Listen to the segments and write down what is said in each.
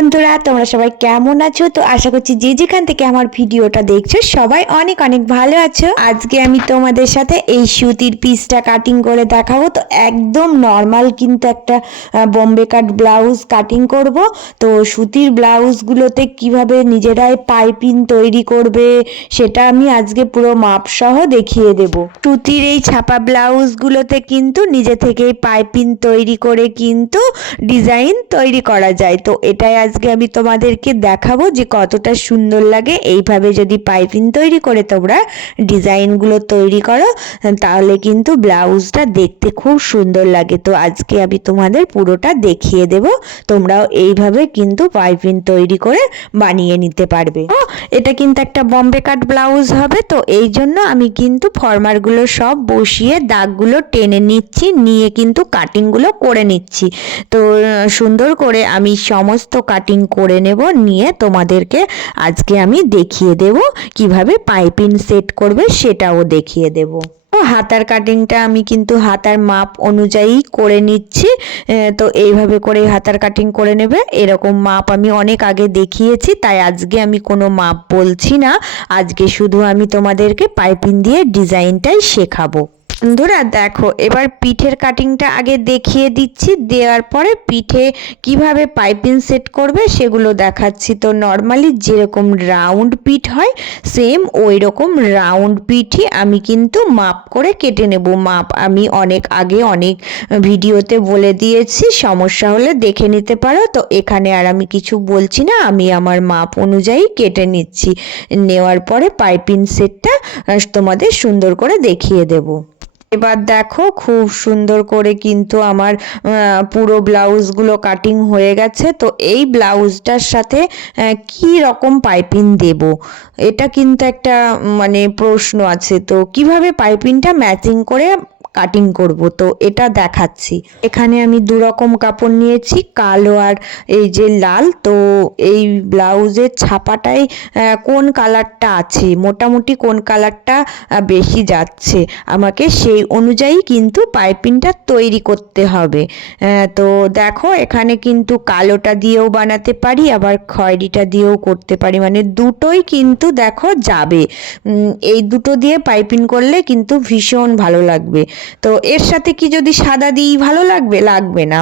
বন্ধুরা তোমরা সবাই কেমন আছো? তো আশা করছি যে যেখান থেকে আমার ভিডিওটা দেখছো সবাই অনেক অনেক ভালো আছো। আজকে আমি তোমাদের সাথে এই সুতির পিসটা কাটিং করে দেখাবো। তো একদম নর্মাল কিন্তু একটা বোম্বে কাট ব্লাউজ কাটিং করব। তো সুতির ব্লাউজগুলোতে কিভাবে নিজেরাই পাইপিং তৈরি করবে সেটা আমি আজকে পুরো মাপ সহ দেখিয়ে দেব। সুতির এই ছাপা ব্লাউজগুলোতে কিন্তু নিজে থেকেই পাইপিং তৈরি করে কিন্তু ডিজাইন তৈরি করা যায়। তো এটাই আজকে আমি তোমাদেরকে দেখাবো যে কতটা সুন্দর লাগে। এইভাবে যদি পাইপিং তৈরি করে তোমরা ডিজাইনগুলো তৈরি করো তাহলে কিন্তু ব্লাউজটা দেখতে খুব সুন্দর লাগে। তো আজকে আমি তোমাদের পুরোটা দেখিয়ে দেব, তোমরাও এইভাবে কিন্তু পাইপিং তৈরি করে বানিয়ে নিতে পারবে। এটা কিন্তু একটা বোম্বে কাট ব্লাউজ হবে। তো এই জন্য আমি কিন্তু ফরমারগুলো সব বসিয়ে দাগগুলো টেনে নিচ্ছি, নিয়ে কিন্তু কাটিংগুলো করে নিচ্ছি। তো সুন্দর করে আমি সমস্ত কাটিং করে নেব, নিয়ে তোমাদেরকে আজকে আমি দেখিয়ে দেব কিভাবে পাইপিং সেট করবে সেটাও দেখিয়ে দেব। হাতার কাটিংটা আমি কিন্তু হাতার মাপ অনুযায়ী করে নিচ্ছি। তো এইভাবে করে হাতার কাটিং করে নেবে। এরকম মাপ আমি অনেক আগে দেখিয়েছি, তাই আজকে আমি কোনো মাপ বলছি না। আজকে শুধু আমি তোমাদেরকে পাইপিং দিয়ে ডিজাইনটাই শেখাবো। বন্ধুরা দেখো, এবার পিঠের কাটিংটা আগে দেখিয়ে দিচ্ছি, দেওয়ার পরে পিঠে কিভাবে পাইপিং সেট করবে সেগুলো দেখাচ্ছি। তো নর্মালি যেরকম রাউন্ড পিঠ হয় সেম ওই রকম রাউন্ড পিঠই আমি কিন্তু মাপ করে কেটে নেব। মাপ আমি অনেক আগে অনেক ভিডিওতে বলে দিয়েছি, সমস্যা হলে দেখে নিতে পারো। তো এখানে আর আমি কিছু বলছি না, আমি আমার মাপ অনুযায়ী কেটে নিচ্ছি। নেওয়ার পরে পাইপিং সেটটা তোমাদের সুন্দর করে দেখিয়ে দেবো। এবার দেখো খুব সুন্দর করে কিন্তু আমার পুরো ব্লাউজগুলো কাটিং হয়ে গেছে। তো এই ব্লাউজটার সাথে কি রকম পাইপিং দেব এটা কিন্তু একটা প্রশ্ন আছে। তো কিভাবে পাইপিংটা ম্যাচিং করে কাটিং করব তো এটা দেখাচ্ছি। এখানে আমি দু রকম কাপড় নিয়েছি, কালো আর এই যে লাল। তো এই ব্লাউজের ছাপাটাই কোন কালারটা আছে, মোটামুটি কোন কালারটা বেশি যাচ্ছে, আমাকে সেই অনুযায়ী কিন্তু পাইপিংটা তৈরি করতে হবে। তো দেখো এখানে কিন্তু কালোটা দিয়েও বানাতে পারি, আবার খয়েরিটা দিয়েও করতে পারি, দুটোই কিন্তু দেখো যাবে। এই দুটো দিয়ে পাইপিং করলে কিন্তু ভীষণ ভালো লাগবে। তো এর সাথে কি যদি সাদা দিই ভালো লাগবে? লাগবে না।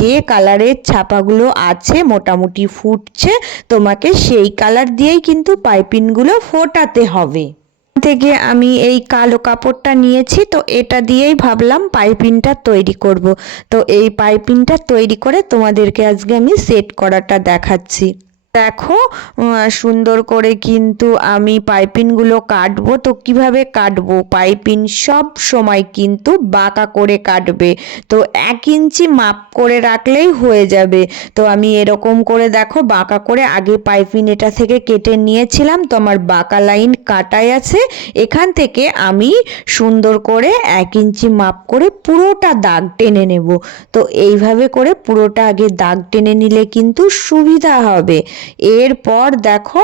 যে কালারের ছাপাগুলো আছে মোটামুটি ফুটছে, তোমাকে সেই কালার দিয়েই কিন্তু পাইপিংগুলো ফোটাতে হবে। থেকে আমি এই কালো কাপড়টা নিয়েছি, তো এটা দিয়েই ভাবলাম পাইপিংটা তৈরি করব। তো এই পাইপিংটা তৈরি করে তোমাদেরকে আজকে আমি সেট করাটা দেখাচ্ছি। দেখো সুন্দর করে কিন্তু আমি পাইপিংগুলো কাটবো। তো কিভাবে কাটবো? পাইপিং সব সময় কিন্তু বাঁকা করে কাটবে। তো 1 ইঞ্চি মাপ করে রাখলেই হয়ে যাবে। তো আমি এরকম করে দেখো বাঁকা করে আগে পাইপিং এটা থেকে কেটে নিয়েছিলাম। তো আমার বাঁকা লাইন কাটাই আছে। এখান থেকে আমি সুন্দর করে 1 ইঞ্চি মাপ করে পুরোটা দাগ টেনে নেব। তো এইভাবে করে পুরোটা আগে দাগ টেনে নিলে কিন্তু সুবিধা হবে। এরপর দেখো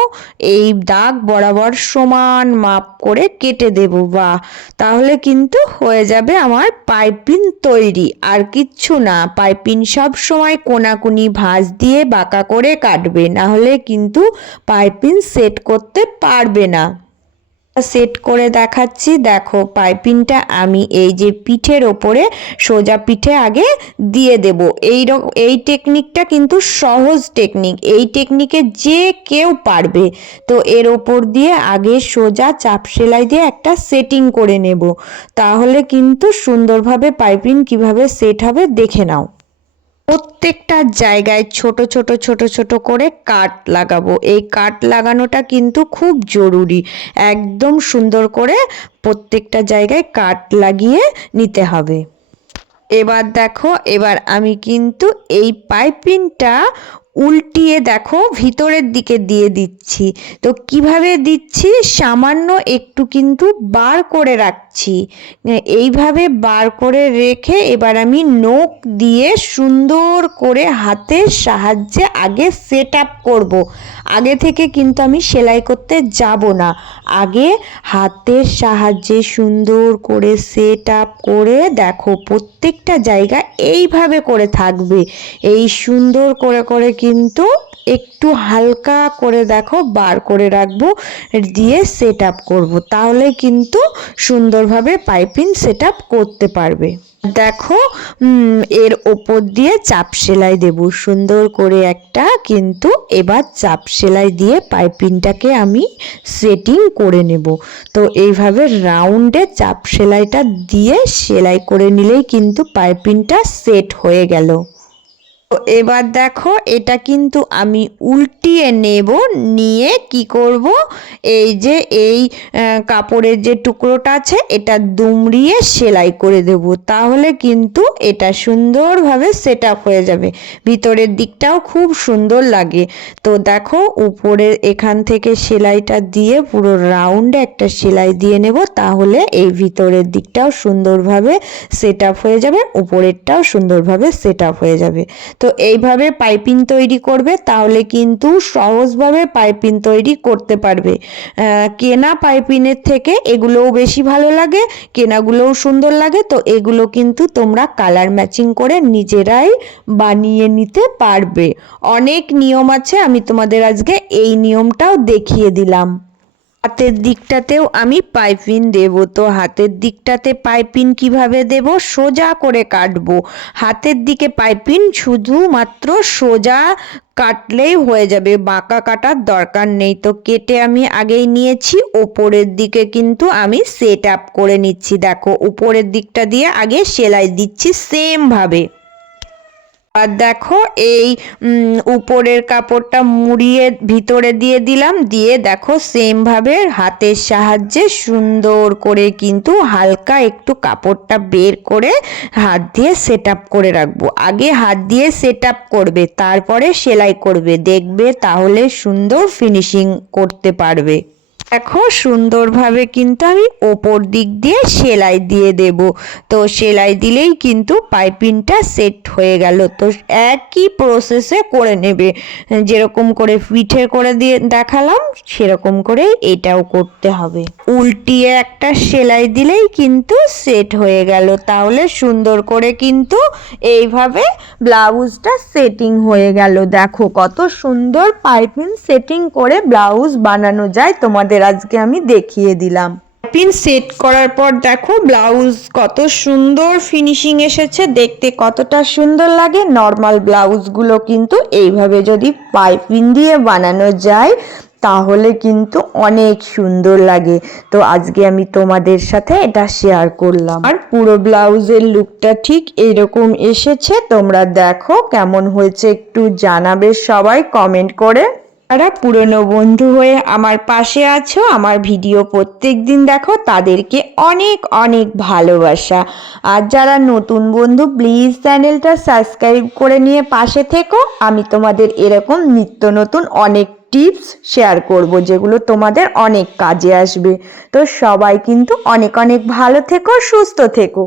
এই দাগ বরাবর সমান মাপ করে কেটে দেব। বাহ, তাহলে কিন্তু হয়ে যাবে আমার পাইপিং তৈরি। আর কিচ্ছু না, পাইপিং সব সময় কোনাকুনি ভাঁজ দিয়ে বাঁকা করে কাটবে, না হলে কিন্তু পাইপিং সেট করতে পারবে না। সেট করে দেখাচ্ছি। দেখো পাইপিংটা আমি এই যে পিঠের ওপরে সোজা পিঠে আগে দিয়ে দেব। এই টেকনিকটা কিন্তু সহজ টেকনিক, এই টেকনিকে যে কেউ পারবে। তো এর ওপর দিয়ে আগে সোজা চাপ সেলাই দিয়ে একটা সেটিং করে নেব, তাহলে কিন্তু সুন্দরভাবে পাইপিং কিভাবে সেট হবে দেখে নাও। প্রত্যেকটা জায়গায় ছোট ছোট ছোট ছোট করে কাট লাগাবো। এই কাট লাগানোটা কিন্তু খুব জরুরি। একদম সুন্দর করে প্রত্যেকটা জায়গায় কাট লাগিয়ে নিতে হবে। এবার দেখো, এবার আমি কিন্তু এই পাইপিংটা উল্টিয়ে দেখো ভিতরের দিকে দিয়ে দিচ্ছি। তো কিভাবে দিচ্ছি? সামান্য একটু কিন্তু বার করে রাখছি। এইভাবে বার করে রেখে এবার আমি নখ দিয়ে সুন্দর করে হাতের সাহায্যে আগে সেট আপ করবো। আগে থেকে কিন্তু আমি সেলাই করতে যাব না, আগে হাতের সাহায্যে সুন্দর করে সেট আপ করে দেখো প্রত্যেকটা জায়গা এইভাবে করে থাকবে। এই সুন্দর করে করে কিন্তু একটু হালকা করে দেখো বার করে রাখবো, দিয়ে সেট আপ করবো, তাহলে কিন্তু সুন্দরভাবে পাইপিং সেট আপ করতে পারবে। দেখো এর ওপর দিয়ে চাপ সেলাই দেব সুন্দর করে একটা, কিন্তু এবার চাপ সেলাই দিয়ে পাইপিংটাকে আমি সেটিং করে নেব। তো এইভাবে রাউন্ডে চাপ সেলাইটা দিয়ে সেলাই করে নিলেই কিন্তু পাইপিংটা সেট হয়ে গেল। তো এবার দেখো এটা কিন্তু আমি উল্টিয়ে নেব, নিয়ে কি করব, এই যে এই কাপড়ের যে টুকরোটা আছে এটা দুমড়িয়ে সেলাই করে দেব, তাহলে কিন্তু এটা সুন্দরভাবে সেট আপ হয়ে যাবে, ভিতরের দিকটাও খুব সুন্দর লাগে। তো দেখো উপরে এখান থেকে সেলাইটা দিয়ে পুরো রাউন্ডে একটা সেলাই দিয়ে নেব, তাহলে এই ভিতরের দিকটাও সুন্দরভাবে সেট আপ হয়ে যাবে, উপরেরটাও সুন্দরভাবে সেট আপ হয়ে যাবে। তো এইভাবে পাইপিং তৈরি করবে, তাহলে কিন্তু সহজভাবে পাইপিং তৈরি করতে পারবে। কেনা পাইপিংয়ের থেকে এগুলোও বেশি ভালো লাগে, কেনাগুলোও সুন্দর লাগে। তো এগুলো কিন্তু তোমরা কালার ম্যাচিং করে নিজেরাই বানিয়ে নিতে পারবে। অনেক নিয়ম আছে, আমি তোমাদের আজকে এই নিয়মটাও দেখিয়ে দিলাম। হাতের দিকটাতেও আমি পাইপিং দেব। তো হাতের দিকটাতে পাইপিং কিভাবে দেব, সোজা করে কাটবো। হাতের দিকে পাইপিং শুধুমাত্র সোজা কাটলেই হয়ে যাবে, বাঁকা কাটার দরকার নেই। তো কেটে আমি আগেই নিয়েছি, ওপরের দিকে কিন্তু আমি সেট আপ করে নিচ্ছি। দেখো উপরের দিকটা দিয়ে আগে সেলাই দিচ্ছি সেম ভাবে। আর দেখো এই উপরের কাপড়টা মুড়িয়ে ভিতরে দিয়ে দিলাম, দিয়ে দেখো সেম ভাবে হাতের সাহায্যে সুন্দর করে কিন্তু হালকা একটু কাপড়টা বের করে হাত দিয়ে সেট আপ করে রাখবো। আগে হাত দিয়ে সেট আপ করবে, তারপরে সেলাই করবে, দেখবে তাহলে সুন্দর ফিনিশিং করতে পারবে। দেখো সুন্দরভাবে কিন্তু আমি ওপর দিক দিয়ে সেলাই দিয়ে দেব। তো সেলাই দিলেই কিন্তু পাইপিংটা সেট হয়ে গেল। তো একই প্রসেসে করে নেবে, যেরকম করে পিঠে করে দিয়ে দেখালাম সেরকম করে এটাও করতে হবে। উল্টিয়ে একটা সেলাই দিলেই কিন্তু সেট হয়ে গেল, তাহলে সুন্দর করে কিন্তু এইভাবে ব্লাউজটা সেটিং হয়ে গেল। দেখো কত সুন্দর পাইপিং সেটিং করে ব্লাউজ বানানো যায়, তোমাদের আজকে আমি দেখিয়ে দিলাম। পাইপিং সেট করার পর দেখো ব্লাউজ কত সুন্দর ফিনিশিং এসেছে, দেখতে কতটা সুন্দর লাগে। নর্মাল ব্লাউজগুলো কিন্তু এইভাবে যদি পাইপিং দিয়ে বানানো যায় তাহলে কিন্তু অনেক সুন্দর লাগে। তো আজকে আমি তোমাদের সাথে এটা শেয়ার করলাম। আর পুরো ব্লাউজের লুকটা ঠিক এরকম এসেছে, তোমরা দেখো কেমন হয়েছে একটু জানাবে সবাই কমেন্ট করে। যারা পুরনো বন্ধু হয়ে আমার পাশে আছো, আমার ভিডিও প্রত্যেক দিন দেখো, তাদেরকে অনেক অনেক ভালোবাসা। আর যারা নতুন বন্ধু প্লিজ চ্যানেলটা সাবস্ক্রাইব করে নিয়ে পাশে থেকো। আমি তোমাদের এরকম নিত্য নতুন অনেক টিপস শেয়ার করব, যেগুলো তোমাদের অনেক কাজে আসবে। তো সবাই কিন্তু অনেক অনেক ভালো থেকো, সুস্থ থেকো।